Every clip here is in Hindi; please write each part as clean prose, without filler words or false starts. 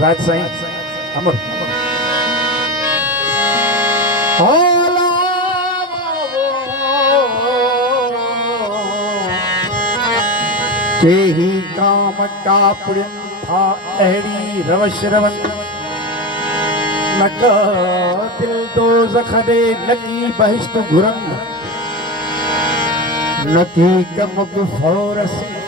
राज साईं अमर ही काम का था अहड़ी रवश रवन नक दिल दो जखदे नकी बहिश्त घुरन नकी कमक फौरसी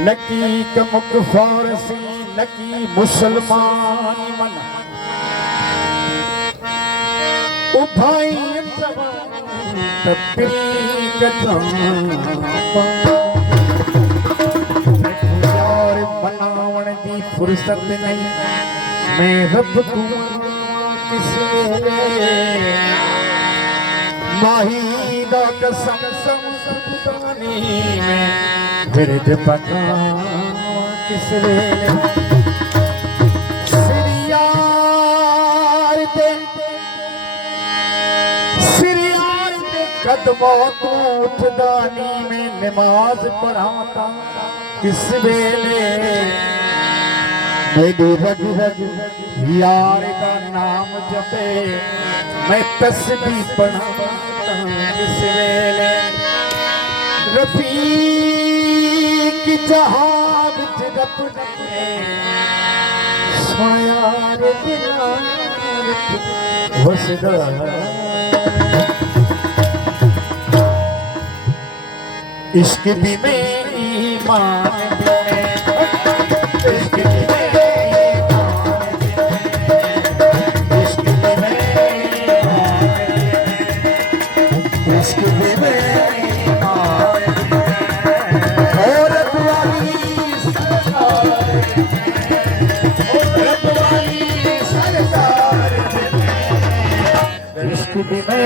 नकी कमुक फारसी नकी मुसलमान मन उभाई तपरी कथा यार बनावण दी फुर्सत नहीं मैं रब को किसे माही दा कसम समझानी में बिरद पका किस वेले सिरियार दे कदमों तो उठदानी में नमाज पढ़ाता किस वेले मेरे रग रग यार का नाम जपे मैं तस्बीह पढ़ाता किस वेले रफीक जहां विच रपने सोया रे दिला वसदा इश्क भी में ईमान इश्क भी में इश्क भी में इश्क भी में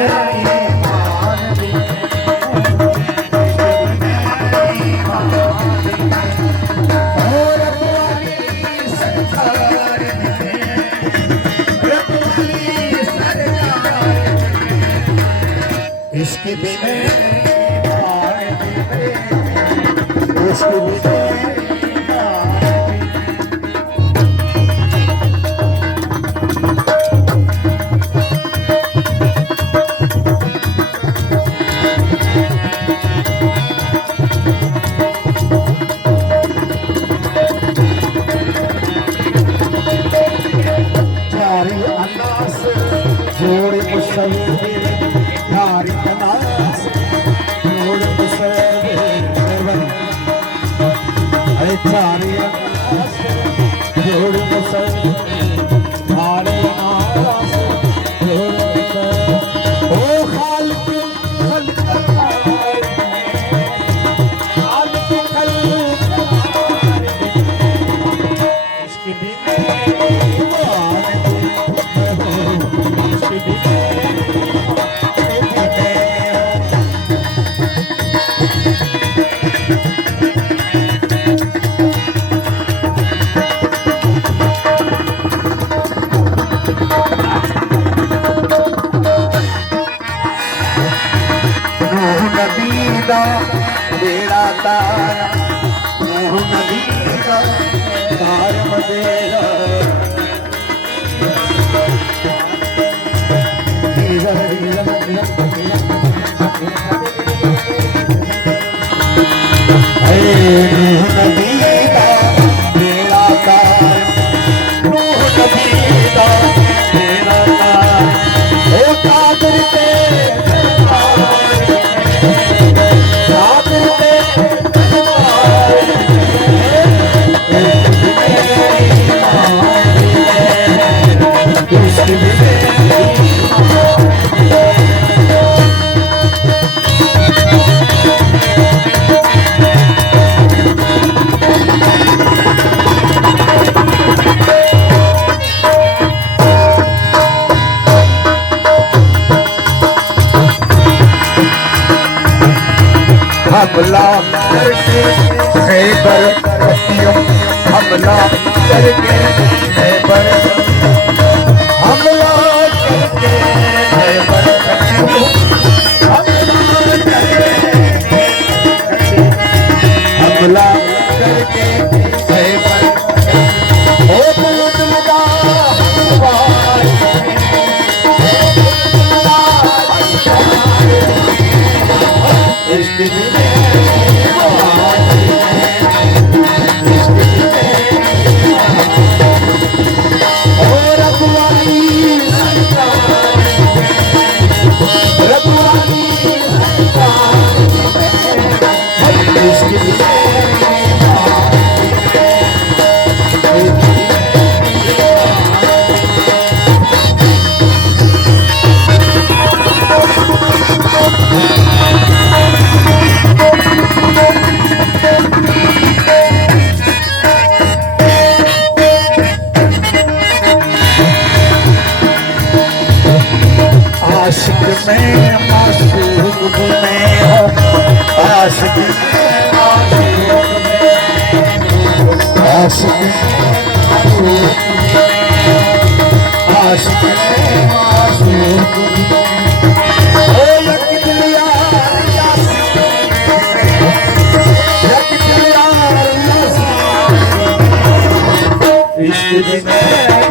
इसके बिना इसके बिना जोड़ मुसल्ले यार तनास जोड़ मुसल्ले अरे चारी अनास जोड़ मुसल्ले यार तनास जोड़ मुसल्ले ओ खालिक खल्क खालिक खल्क इसके बिना बेड़ा तारा नदी का तार मदेरा नदी का बेड़ा तार नदी का बेड़ा तार ओ कादर पे Yes. हमला करके खैबर खतियों हमला करके खैबर हमला करके खैबर खतियों हमला करके खैबर ओ दूध लगा इश्क आशिक में मासूक में हो आशिक आशिक आशिक में मासूक ओ यक दिल यार यक दिल यार इश्क में